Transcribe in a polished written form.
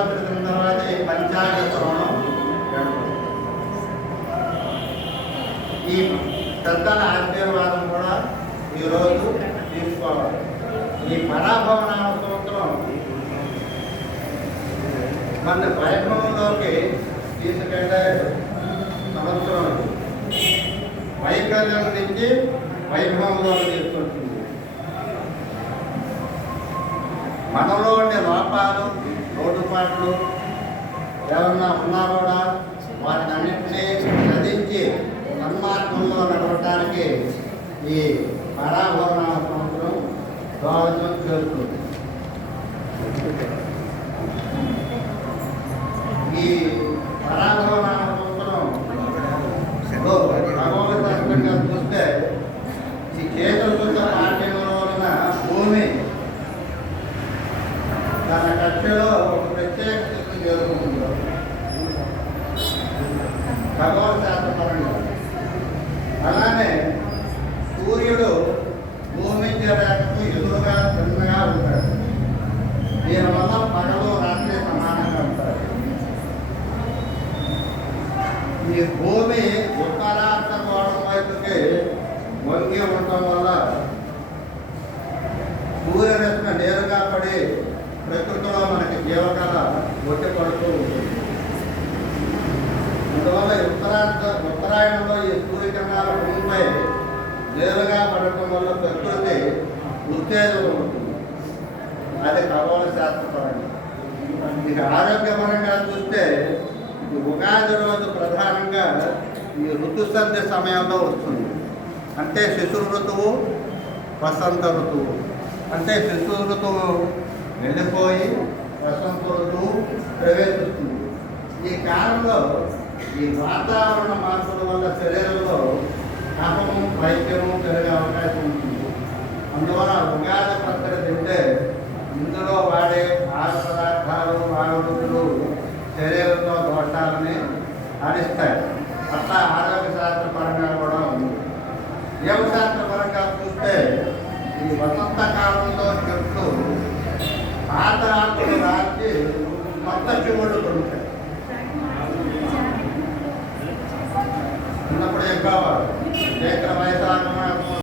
శివరాత్రి తర్వాత ఈ పంచాంగ శ్రవణం ఈ పెద్దల ఆశీర్వాదం కూడా ఈరోజు తీసుకోవాలి. ఈ పరాభవనామ సంవత్సరం మన వైభవంలోకి తీసుకెళ్ళే సంవత్సరం, వైకల్యం నుంచి వైభవంలో తీసుకొస్తుంది. మనలో ఉండే లోపాలు, లోటుపాట్లు ఏమన్నా ఉన్నా కూడా వాటిని అన్నింటినీ గదించి సన్మార్గంలో నడవటానికి ఈ పరాభవన సంవత్సరం దోహదం చేస్తుంది. ఈ పరాభవన సంవత్సరం భగవద్గీతంగా చూస్తే ఈ కేతుల పాఠ్యంలో ఉన్న భూమి తన కక్షలో ఒక ప్రత్యేక స్థితి చేరుకుంటుంది భగవత్ శాస్త్రపరంగా. అలానే సూర్యుడు భూమి రేఖకు ఎదురుగా చిన్నగా ఉంటాడు. దీనివల్ల పగలు రాత్రి సమానంగా ఉంటారు. ఈ భూమి ఉత్తరార్థ గోళం వైపుకి వంగి ఉండటం వల్ల సూర్యరశ్మి నేరుగా పడి ప్రకృతిలో మనకి జీవకళ ఒట్టి పడుతూ ఉంటుంది. అందువల్ల ఉత్తరాయణంలో ఈ సూర్యకిరణాల భూమిపై నేరుగా పడటం వల్ల ప్రకృతి ఉత్తేజం ఉంటుంది. అది ఖగోళ శాస్త్రపరంగా. ఇక ఆరోగ్యపరంగా చూస్తే ఈ ఉగాది రోజు ప్రధానంగా ఈ ఋతుసంధి సమయంలో వస్తుంది. అంటే శిశు ఋతువు, వసంత ఋతువు. అంటే శిశు ఋతువు వెళ్ళిపోయి వసంత ఋతువు ప్రవేశిస్తుంది. ఈ కాలంలో ఈ వాతావరణ మార్పుల వల్ల శరీరంలో కఫము, వైద్యము పెరిగే అవకాశం ఉంటుంది. అందువల్ల ఉగాది పచ్చడి తింటే ఇందులో వాడే ఆహార పదార్థాలు, ఆరోగ్యాలు శరీరంలో దోషాలని హరిస్తాయి. అట్లా ఆరోగ్య శాస్త్రపరంగా కూడా ఉంది. జీవశాస్త్రపరంగా చూస్తే ఈ వసంత కాలంలో చెట్లు పాత ఆకులు రాల్చి కొత్త చిగుళ్ళు దొరుకుతాయి. చిన్నప్పుడు ఎక్కువ వయసు